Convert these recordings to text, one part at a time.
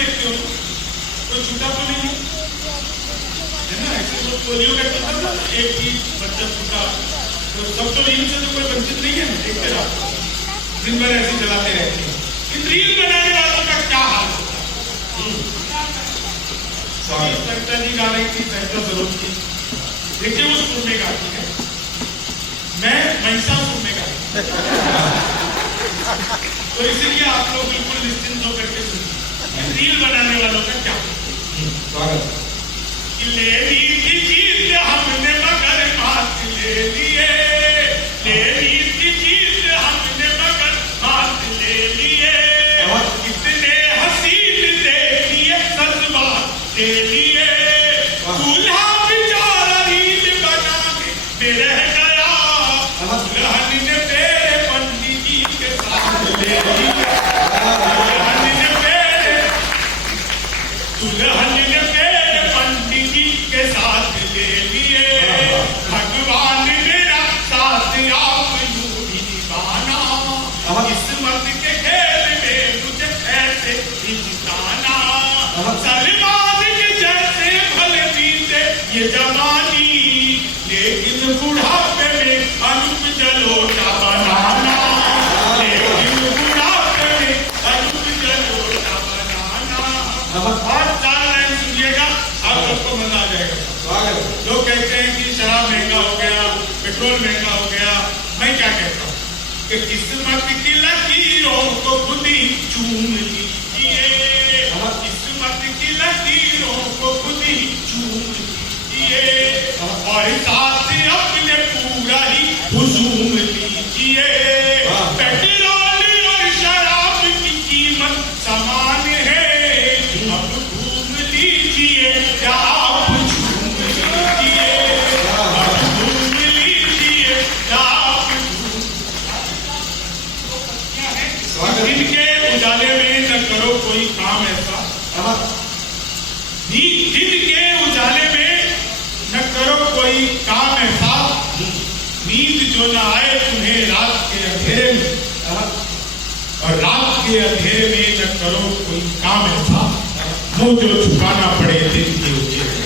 देखते हो, कोई छूटा तो नहीं है ना? ऐसे तो पोलियो का टीका था, एक ही बच्चा छूटा, तो सब तो रील से तो कोई वंचित नहीं है ना? देखते रहो, दिन भर ऐसे चलाते रहते हैं। इन रील बनाने वालों का क्या हाल होता है? सरिता जी गा रही थी, सरिता सरोज की, देखिए वो सुर में गाती है, मैं महिषासुर में गाती। तो इसीलिए आप लोग बिल्कुल निश्चिंत होकर के सुनिए रील बनाने वालों का क्या। ले ली थी चीज हमने मगर मात ले लिए, ले ली थी चीज हमने मगर मात ले लिए, कितने हसीन दे लिए सच बात ले लिए, दूल्हा बेचारा रील बनाने में रह गया, दुल्हन ने तेरे पंडित जी के साथ ले लिया, दुल्हन ने तेरे पंडित जी के साथ ले लिए, भगवान मेरा साथ आप यूं ही निभाना, किस्मत के खेल में मुझे ऐसे ही जिताना, सलमान के जैसे भले बीते ये जवानी, लेकिन बुढ़ापे में अनूप जलोटा बनाना, लेकिन बुढ़ापे में अनूप जलोटा बनाना। और चार लाइन सुनिएगा, आप सबको मजा आ जाएगा। लोग कहते हैं कि शराब महंगा हो गया, पेट्रोल महंगा हो गया, मैं क्या कहता हूँ कि किस्मत की लकीरों को खुद ही चूम लीजिए, किस्मत की लकीरों को खुद ही चूम लीजिए, और साथ अपने पूरा ही हुजूम लीजिए, पेट्रोल और शराब की कीमत समान है, अब घूम लीजिए या आप झूम लीजिए, अब घूम लीजिए या आप दिन के उजाले में न करो कोई काम ऐसा, दिन के उजाले में न करो कोई काम ऐसा, नींद जो न आए तुम्हें रात के अंधेरे में, और रात के अंधेरे में न करो कोई काम ऐसा, मुंह जो छुपाना पड़े दिन के उजाले।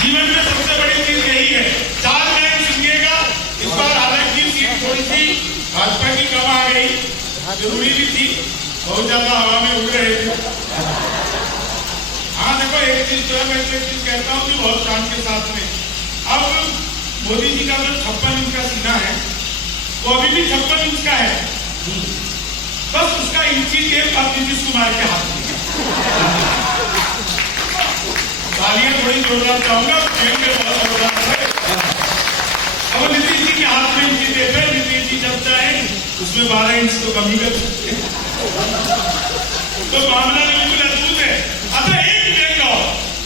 जीवन में सबसे बड़ी चीज यही है। चार लाइन सुनिएगा। इस बार हालांकि सीट थोड़ी सी भाजपा की कम आ गई, जरूरी भी थी, बहुत ज्यादा हवा में उड़ रहे थे। हाँ देखो, एक चीज जो है, मैं एक चीज कहता हूँ कि बहुत शान के साथ में, अब मोदी जी का जो 56 इंच का सीना है वो अभी भी 56 इंच का है, बस उसका इंची टेप अब नीतीश कुमार के हाथ में। तालियां थोड़ी जोरदार चाहूंगा, अब नीतीश जी के हाथ में इंची टेप है, नीतीश जी जब चाहे उसमें 12 इंच तो कमी कर सकते हैं। तो मामला बिल्कुल अद्भुत है। अच्छा एक मिनट का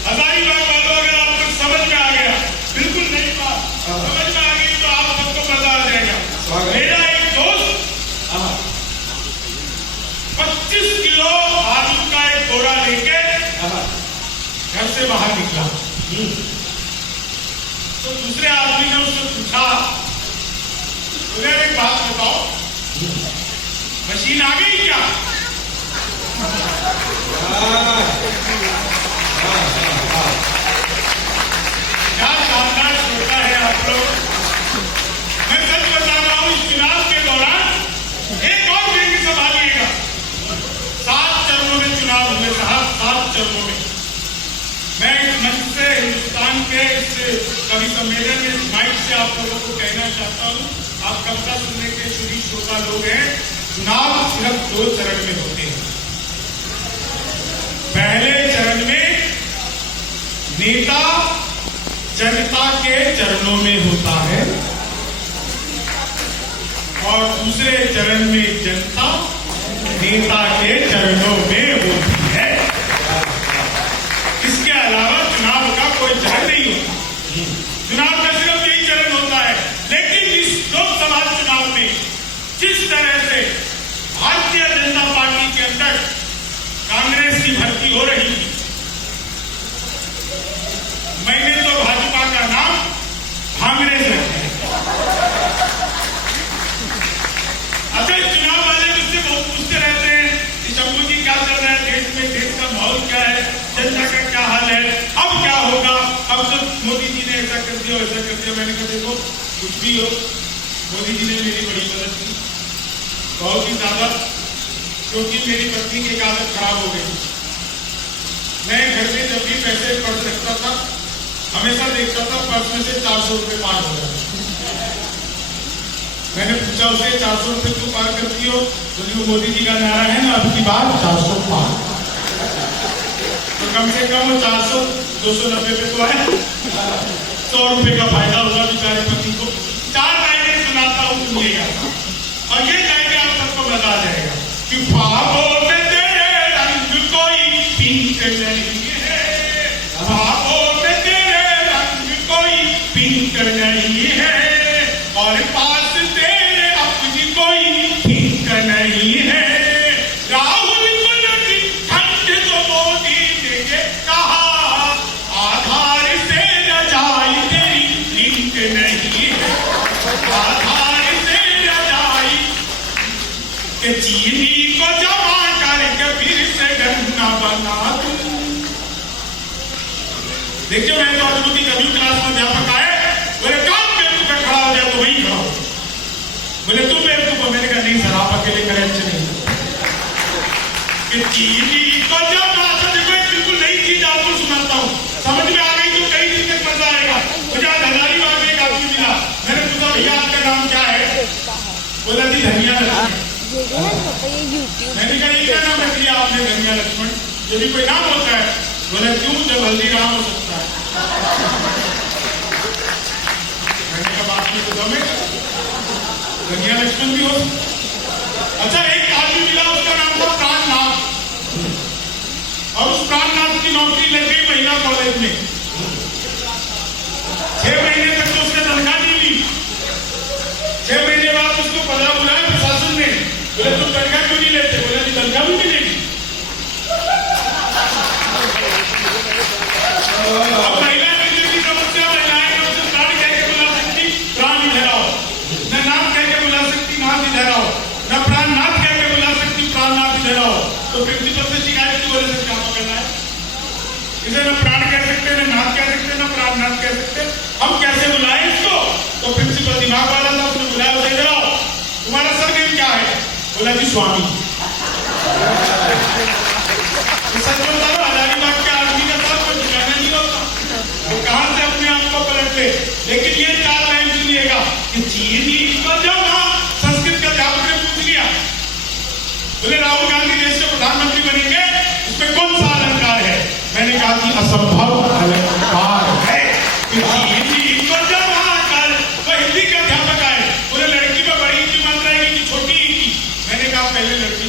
हजारीबाग वालों, अगर आपको समझ में आ गया, बिल्कुल नई बात समझ में आ गई तो आप सबको मजा आ जाएगा। मेरा एक दोस्त 25 किलो आलू का एक बोरा लेके घर से बाहर निकला, तो दूसरे आदमी ने उससे पूछा, बोले एक बात बताओ, मशीन आ गई क्या? क्या शानदार सोचा है आप लोग। मैं सच बता रहा हूं, इस चुनाव के दौरान एक और व्यंग संभालिएगा। 7 चरणों में चुनाव हुए साहब, 7 चरणों में। मैं इस मंच से, हिंदुस्तान के इस कवि सम्मेलन में माइक से आप लोगों को कहना चाहता हूं, आप कविता सुनने के शुरू श्रोता लोग हैं, चुनाव सिर्फ 2 चरण में होते हैं। पहले चरण में नेता जनता के चरणों में होता है, और दूसरे चरण में जनता नेता के चरणों में होती है। इसके अलावा चुनाव का कोई चरण नहीं होता। चुनाव का सिर्फ यही चरण होता है। लेकिन इस लोकसभा चुनाव में जिस तरह से भारतीय जनता पार्टी के अंदर कांग्रेस की भर्ती हो रही थी, मैंने तो भाजपा का नाम कांग्रेस रखा है। अच्छा, चुनाव वाले मुझसे बहुत पूछते रहते हैं कि शंभू जी क्या चल रहा है, कुछ भी हो, मोदी जी ने मेरी बड़ी मदद की, बहुत ही ज्यादा, क्योंकि मेरी पत्नी की एक आदत खराब हो गई। मैं घर में जब भी पैसे पर्स रखता था, हमेशा देखता था पर्स में से 400 रुपये पार हो जाते। मैंने पूछा उसे 400 रुपये क्यों पार करती हो? बोली वो मोदी जी का नारा है ना, अब की बार 400 पार। तो कम से कम वो 400 290 पे तो है, 100 रुपये का फायदा होगा बेचारे पति को। 4 लाइनें सुनाता हूँ, सुनिएगा, और ये लाइनें आप सबको मजा आ जाएगा कि ख्वाबों में तेरे रंग कोई पिंक नहीं है, ख्वाबों में तेरे रंग कोई पिंक नहीं है, और पास तेरे अपनी कोई पिंक नहीं है। राहुल को लगी ठंड तो मोदी ने ये कहा, आधार से रजाई तेरी लिंक नहीं है, आधार से रजाई के चीनी को जमा करके फिर से गन्ना बना दूं। देखिए, मैं तो आज की कभी क्लास में अध्यापक आए, बोले कौन बेवकूफ पे खड़ा हो जाए तो वही खड़ा हो। बोले तू बेवकूफ हो? मैंने कहा नहीं सर, आप अकेले करें अच्छे नहीं। कि चीनी को जमा, देखो एक बिल्कुल नई चीज आपको सुनाता हूँ, समझ में आ गई तो कई दिन तक मजा आएगा। मुझे आज हजारीबाग में एक आदमी मिला, मैंने पूछा भैया आपका नाम क्या है? बोला जी धनिया लक्ष्मण। मैंने कहा ये क्या नाम रख लिया आपने धनिया लक्ष्मण? ये भी कोई नाम होता है? बोले क्यों, जब हल्दीराम हो सकता है। मैंने कहा बात में तो दम है, धनिया लक्ष्मण भी हो। अच्छा, एक आदमी मिला, उसका नाम था प्राणनाथ, और उस प्राणनाथ की नौकरी लग गई महिला कॉलेज में। 6 महीने तक तो उसने तनख्वाह नहीं ली। 6 महीने बाद उसको पता बुलाया प्रशासन ने, बोले तुम तनख्वाह क्यों नहीं लेते? बोले नहीं तनख्वाह भी मिलेगी। अब महिला की समस्या, महिलाएं कब से प्राण कह के बुला सकती, प्राण इधर आओ, न नाम कह के बुला सकती, नाथ इधर आओ, न प्राणनाथ कह के बुला सकती, प्राणनाथ इधर आओ। तो प्रिंसिपल से शिकायत की वजह से क्या पकड़ना है? इसे न प्राण कह सकते, न नाथ कह सकते, न प्राणनाथ कह सकते, हम कैसे बुलाएं इसको? तो प्रिंसिपल दिमाग वाला था, उसने बुलाया, उसे इधर आओ, तुम्हारा सरनेम क्या है? बोला जी स्वामी। सच बता रहा, हजारीबाग के आदमी के साथ कोई ठिकाना नहीं होता, वो कहां से अपने आप को पलट ले। लेकिन ये 4 लाइन सुनिएगा कि चीनी को जमा, संस्कृत का अध्यापक ने पूछ लिया, बोले राहुल गांधी देश के प्रधानमंत्री बनेंगे, इसमें कौन सा अलंकार है? मैंने कहा कि असंभव अलंकार है कि चीनी को जमा कर। तो हिंदी के अध्यापक आए, बोले लड़की में बड़ी की मात्रा है कि छोटी की? मैंने कहा पहले लड़की